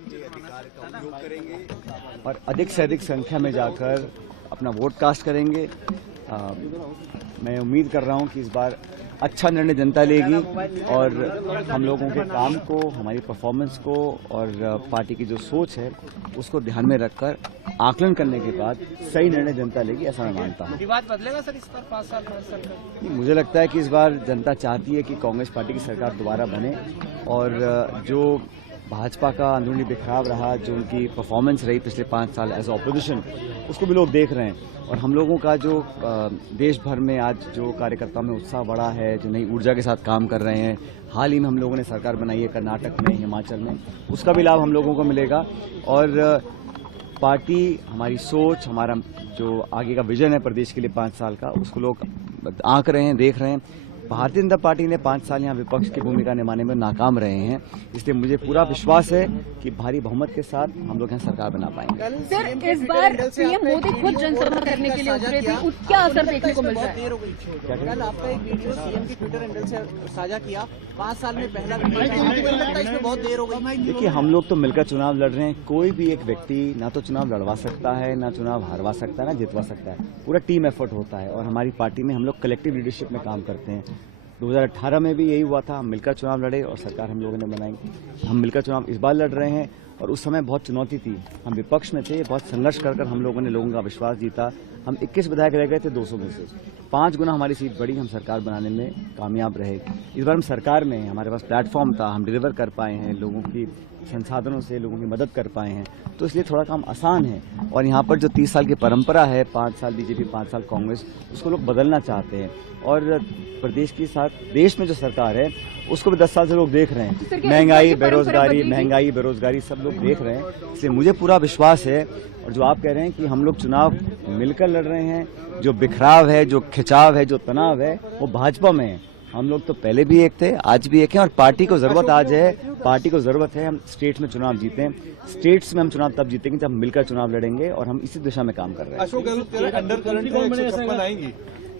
के अधिकार का उपयोग करेंगे और अधिक से अधिक संख्या में जाकर अपना वोट कास्ट करेंगे। मैं उम्मीद कर रहा हूं कि इस बार अच्छा निर्णय जनता लेगी और हम लोगों के काम को, हमारी परफॉर्मेंस को और पार्टी की जो सोच है उसको ध्यान में रखकर आकलन करने के बाद सही निर्णय जनता लेगी, ऐसा मैं मानता हूं। विवाद बदलेगा सर इस पर 5 साल? मुझे लगता है कि इस बार जनता चाहती है कि कांग्रेस पार्टी की सरकार दोबारा बने और जो भाजपा का अंदरूनी बिखराव रहा, जो उनकी परफॉर्मेंस रही पिछले 5 साल एज ऑपोजिशन, उसको भी लोग देख रहे हैं। और हम लोगों का जो देश भर में आज जो कार्यकर्ताओं में उत्साह बढ़ा है, जो नई ऊर्जा के साथ काम कर रहे हैं, हाल ही में हम लोगों ने सरकार बनाई है कर्नाटक में, हिमाचल में, उसका भी लाभ हम लोगों को मिलेगा। और पार्टी, हमारी सोच, हमारा जो आगे का विजन है प्रदेश के लिए 5 साल का, उसको लोग आंक रहे हैं, देख रहे हैं। भारतीय जनता पार्टी ने 5 साल यहाँ विपक्ष की भूमिका निभाने में नाकाम रहे हैं, इसलिए मुझे पूरा विश्वास है कि भारी बहुमत के साथ हम लोग यहाँ सरकार बना पाएंगे। सर, इस बार पीएम मोदी खुद जनसभा करने के लिए उतरे थे, क्या असर देखने को मिल रहा है? कल आपका एक वीडियो सीएम की ट्विटर हैंडल से साझा किया, 5 साल में पहला वीडियो, इसमें बहुत देर हो गई। देखिए, हम लोग तो मिलकर चुनाव लड़ रहे हैं। कोई भी एक व्यक्ति ना तो चुनाव लड़वा सकता है, ना चुनाव हारवा सकता है, ना जितवा सकता है। पूरा टीम एफर्ट होता है और हमारी पार्टी में हम लोग कलेक्टिव लीडरशिप में काम करते हैं। 2018 में भी यही हुआ था, हम मिलकर चुनाव लड़े और सरकार हम लोगों ने बनाई। हम मिलकर चुनाव इस बार लड़ रहे हैं और उस समय बहुत चुनौती थी, हम विपक्ष में थे, बहुत संघर्ष कर हम लोगों ने लोगों का विश्वास जीता। हम 21 विधायक रह गए थे 200 में से, 5 गुना हमारी सीट बढ़ी, हम सरकार बनाने में कामयाब रहे। इस बार हम सरकार में हैं, हमारे पास प्लेटफॉर्म था, हम डिलीवर कर पाए हैं, लोगों की संसाधनों से लोगों की मदद कर पाए हैं, तो इसलिए थोड़ा काम आसान है। और यहाँ पर जो 30 साल की परंपरा है, 5 साल बीजेपी 5 साल कांग्रेस, उसको लोग बदलना चाहते हैं। और प्रदेश के साथ देश में जो सरकार है उसको भी 10 साल से लोग देख रहे हैं। महंगाई, बेरोजगारी सब लोग देख रहे हैं, इसलिए मुझे पूरा विश्वास है। और जो आप कह रहे हैं कि हम लोग चुनाव मिलकर लड़ रहे हैं, जो बिखराव है, जो खिंचाव है, जो तनाव है, वो भाजपा में है। हम लोग तो पहले भी एक थे, आज भी एक हैं और पार्टी को जरूरत आज है, पार्टी को जरूरत है हम स्टेट्स में चुनाव जीतें। स्टेट्स में हम चुनाव तब जीतेंगे जब मिलकर चुनाव लड़ेंगे और हम इसी दिशा में काम कर रहे हैं। अशोक गहलोत अंडर करंट 156 आएंगी।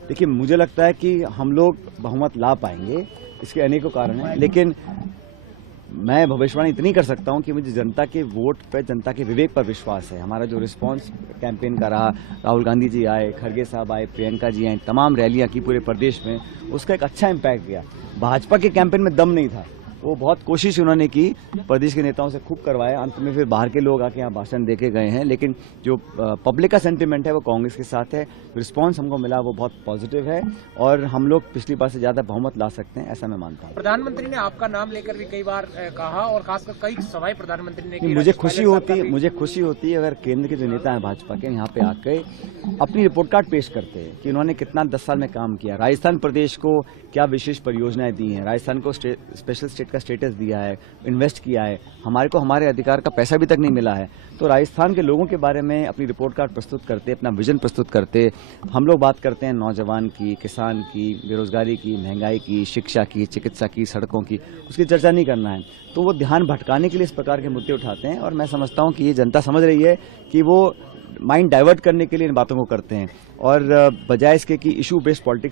देखिए, मुझे लगता है कि हम लोग बहुमत ला पाएंगे, इसके अनेकों कारण हैं, लेकिन मैं भविष्यवाणी इतनी कर सकता हूं कि मुझे जनता के वोट पर, जनता के विवेक पर विश्वास है। हमारा जो रिस्पांस कैंपेन का रहा, राहुल गांधी जी आए, खड़गे साहब आए, प्रियंका जी आए, तमाम रैलियां की पूरे प्रदेश में, उसका एक अच्छा इम्पैक्ट गया। भाजपा के कैंपेन में दम नहीं था, वो बहुत कोशिश उन्होंने की, प्रदेश के नेताओं से खूब करवाया, अंत में फिर बाहर के लोग आके यहाँ भाषण देके गए हैं, लेकिन जो पब्लिक का सेंटिमेंट है वो कांग्रेस के साथ है। रिस्पांस हमको मिला वो बहुत पॉजिटिव है और हम लोग पिछली बार से ज्यादा बहुमत ला सकते हैं, ऐसा मैं मानता हूँ। प्रधानमंत्री ने आपका नाम लेकर भी कई बार कहा और खासकर कई सवाई प्रधानमंत्री ने की। मुझे खुशी होती है अगर केंद्र के जो नेता हैं भाजपा के यहाँ पे आके अपनी रिपोर्ट कार्ड पेश करते हैं कि उन्होंने कितना 10 साल में काम किया, राजस्थान प्रदेश को क्या विशेष परियोजनाएं दी हैं, राजस्थान को स्पेशल स्टेट का स्टेटस दिया है, इन्वेस्ट किया है, हमारे को हमारे अधिकार का पैसा भी तक नहीं मिला है। तो राजस्थान के लोगों के बारे में अपनी रिपोर्ट कार्ड प्रस्तुत करते, अपना विजन प्रस्तुत करते। हम लोग बात करते हैं नौजवान की, किसान की, बेरोजगारी की, महंगाई की, शिक्षा की, चिकित्सा की, सड़कों की, उसकी चर्चा नहीं करना है। तो वो ध्यान भटकाने के लिए इस प्रकार के मुद्दे उठाते हैं और मैं समझता हूँ कि ये जनता समझ रही है कि वो माइंड डाइवर्ट करने के लिए इन बातों को करते हैं और बजाय इसके कि इशू बेस्ड पॉलिटिक्स